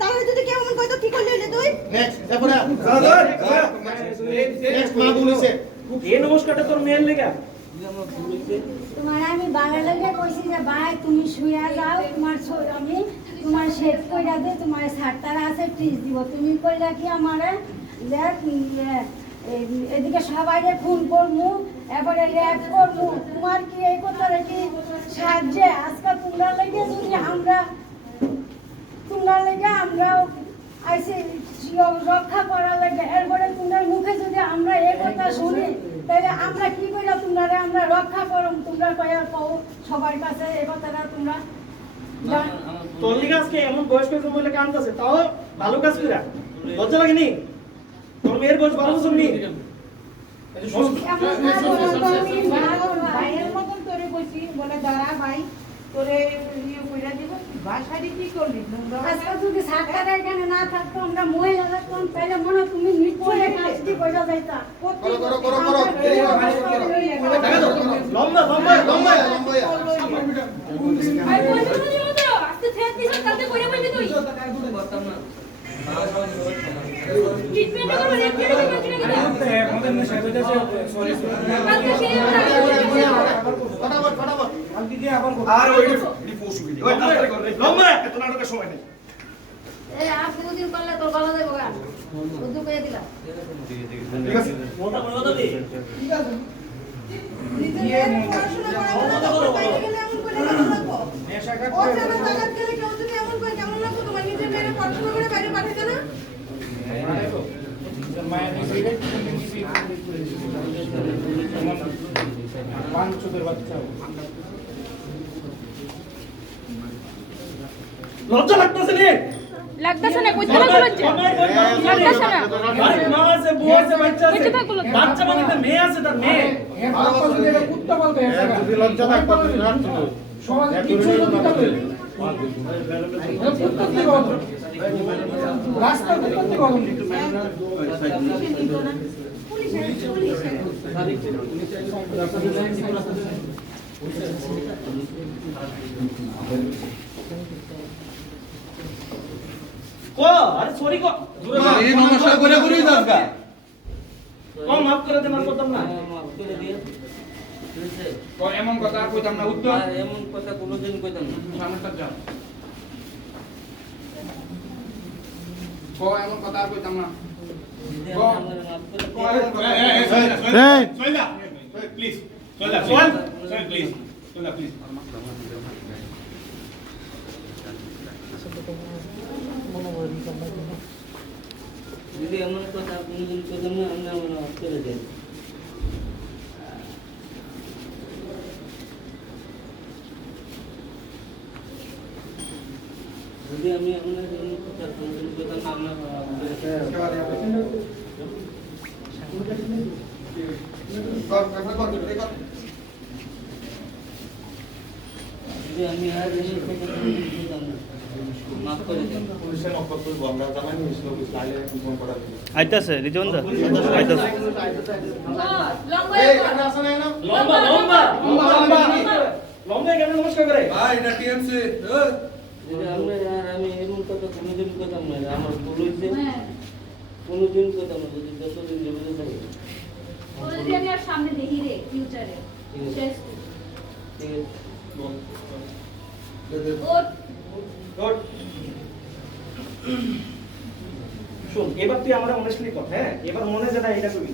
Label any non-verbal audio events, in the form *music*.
তাহলে যদি কেউ মন কই তো কি হইলে তুই নেক্সট তারপরে নেক্সট মা পুলিশে এই নমস্কারটা তোর মেয়ের লেগা। তোমার আমি বাংলাদেশে কইছি যে, ভাই, তুমি শুয়ে যাও, তোমার আমি তোমার শেড কইরা দে, তোমার সাতটার আছে ত্রিশ দিব। তুমি কইরা কি আমারে? এদিকে সবাইকে ফোন করমু এবারে ল্যাব করমু। তোমার কি এই কথা কি সাহায্যে? আজকে তোমরা লেগে যদি আমরা তোমরা লেগে আমরা আইসি রক্ষা করার লাগে এরপরে তোমার মুখে যদি আমরা এই কথা শুনি তাহলে আমরা কি কইরা তোমরা আমরা রক্ষা করম তোমরা কয়া কও সবার কাছে এই কথাটা তোমরা তোর এমন বয়স্ক মহিলা কান্দতেছে তাও ভালো কাজ কইরা। লজ্জা লাগেনি তোর মেয়ের বয়স বারো বছর নেই এমন না করো করো। ভাইয়ের মতন তোরে বলছি বলে দাঁড়া ভাই। তোরে ইয়ে কইরা দিব কি করলি? যদি এখানে না থাকতো আমরা মহিলা থাকতাম তাহলে মনে হয় তুমি নিশ্চয়ই কাজটি কইরা যাইতা। করো করো করো করো লম্বা লম্বা লম্বা আজকে দিছ কালকে তুই। ট্রিটমেন্ট করব করে কালকে ফটাফট ফটাফট। লম্বা। এত নাটকের সময় নেই। এই আজ দুদিন করলে তোর গলা দেবো গান বুদ্ধু কইয়া দিলা মোটা কথা দি নিজের মেয়ের পড়াশোনা করার জন্য বাইরে গেলে এমন করে কেমন লাগবো ও জানা তালাক গেলে কেউ যদি এমন করে কেমন লাগবো তোমার নিজের মেয়ের পড়াশোনা করে বাইরে পাঠাতে না লজ্জা লাগতেছে রে। লাগতাছে না কইতে লাগল লজ্জা। লাগতাছে না। বাড়ির মা আছে বউ আছে বাচ্চা আছে। কইতে লজ্জা। বাচ্চা মানে তো মেয়ে আছে তার মেয়ে। যদি লজ্জা থাকতো কো আরে সরি কো। এই নমস্কার করে করি দাসগা কম মাফ করে দেন আর করতাম না এমন কথা আর কইতাম না উত্তর? এমন কথা কোনোদিন কইতাম না। সামনেটা যাও। ক এমন কথা আর কইতাম না। যদি ক। আমি আপনারা মাফ করে ক দিই, এমন কথা প্লিজ প্লিজ প্লিজ যদি এমন কথা কোনোদিন কইতাম না আমরা আমরা মাফ দেন যদি আমি আপনার এমন কথা কোনোদিন কইতাম না আমরা মাফ করে যদি আমি আর না আইতাছে রিজন দা আইতাছে লম্বা লম্বা লম্বা লম্বা, লম্বা। কেন নমস্কার করে ভাই এটা টিএমসি যদি আমি এমন কথা কোনোদিন কইতাম না আমার ভুল হইছে কোনোদিন কইতাম না যদি যতদিন জীবিত থাকি ঠিক আছে গুড *clears throat* শোন এবার তুই আমরা অনেস্টলি কথা হ্যাঁ? এবার মনে যেটা এটা করবি